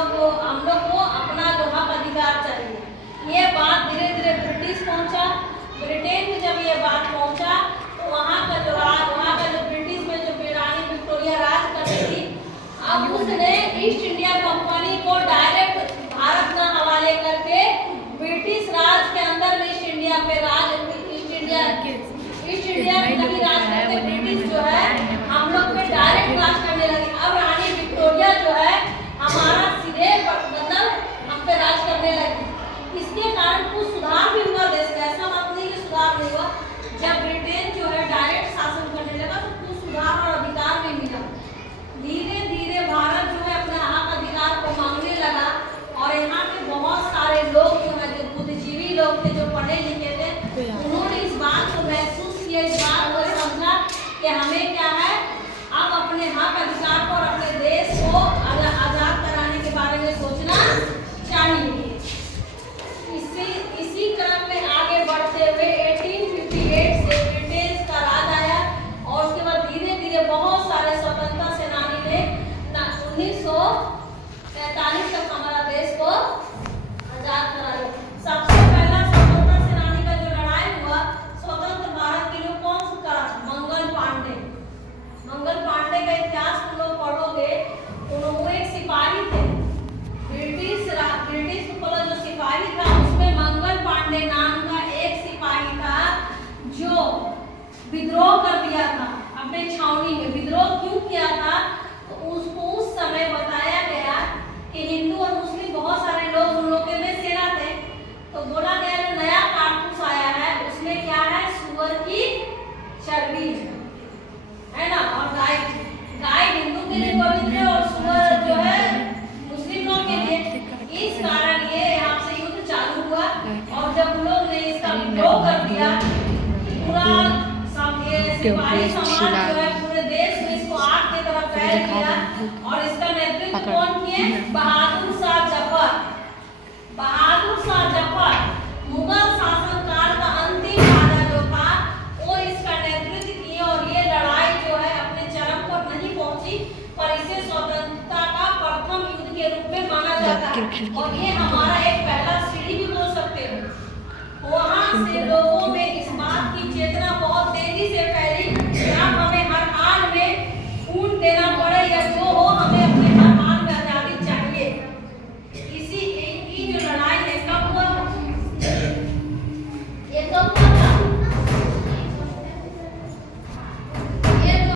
हम लोग को अपना जो हक अधिकार चाहिए। ये बात धीरे धीरे ब्रिटिश पहुंचा। ब्रिटेन में जब ये बात पहुंचा तो वहाँ का जो ब्रिटिश में जो रानी विक्टोरिया राज करती थी, अब उसने ईस्ट इंडिया कंपनी को डायरेक्ट भारत का हवाले करके ब्रिटिश राज के अंदर में ईस्ट इंडिया पे राज ईस्ट इंडिया नहीं राज करके ब्रिटिश जो है हम लोग पे डायरेक्ट राज करने लगी। अब रानी विक्टोरिया जो है हमारा सीधे मतलब हम पे राज करने लगी। इसके कारण कुछ सुधार भी हुआ देश में, ऐसा बात नहीं कि सुधार नहीं हुआ। जब ब्रिटेन जो है डायरेक्ट शासन करने लगा तो कुछ सुधार और अधिकार भी मिला। धीरे धीरे भारत जो है अपने हक अधिकार को मांगने लगा और यहाँ के बहुत सारे लोग जो है जो बुद्धिजीवी लोग थे, जो पढ़े लिखे थे, उन्होंने इस बात को महसूस किया, इस बात को समझा कि हमें क्या है अब अपने हक अधिकार को और अपने देश को आजाद कराने के बारे में सोचना चाहिए। इसी क्रम में आगे बढ़ते हुए 1858 से ब्रिटेन का राज आया और उसके बाद धीरे धीरे बहुत सारे स्वतंत्रता सेनानी ने 1943 तक हमारा देश को आजाद कराया। सबसे पहला स्वतंत्रता सेनानी का जो लड़ाई हुआ स्वतंत्र भारत के लिए कौन सा करा? मंगल पांडे। मंगल पांडे का इतिहास तुम लोग पढ़ोगे तो वो एक सिपाही थे। ब्रिटिश वाला जो सिपाही था उसमें मंगल पांडे नाम का एक सिपाही था जो विद्रोह कर दिया था। अपने छावनी में विद्रोह क्यों किया था? तो उसको उस समय बताया गया कि हिंदू और मुस्लिम बहुत सारे लोग उन लोगों में सेना थे, तो बोला गया जो नया कारतूस आया है उसमें क्या है? सुअर की चर्बी है ना, और गाय हिंदू के लिए पवित्र है और सुअर जो है मुस्लिम लोग के लिए। इस कारण ये यहाँ से युद्ध चालू हुआ और जब लोग ने इसका विद्रोह कर दिया, पूरा सिपाही समाज जो है पूरे देश में इसको आग की तरफ फैल दिया और इसका नेतृत्व कौन किए? बहादुर शाह जफर। बहादुर शाह जफर मुगल शासनकाल का अंतिम राजा जो था वो इसका नेतृत्व किए और ये लड़ाई जो है अपने चरम पर नहीं पहुंची, पर इसे स्वतंत्रता का प्रथम युद्ध के रूप में माना जाता है और ये हमारा एक पहला सीढ़ी भी बोल सकते हो। वहाँ से लोगों में इस बात की चेतना बहुत तेजी से फैली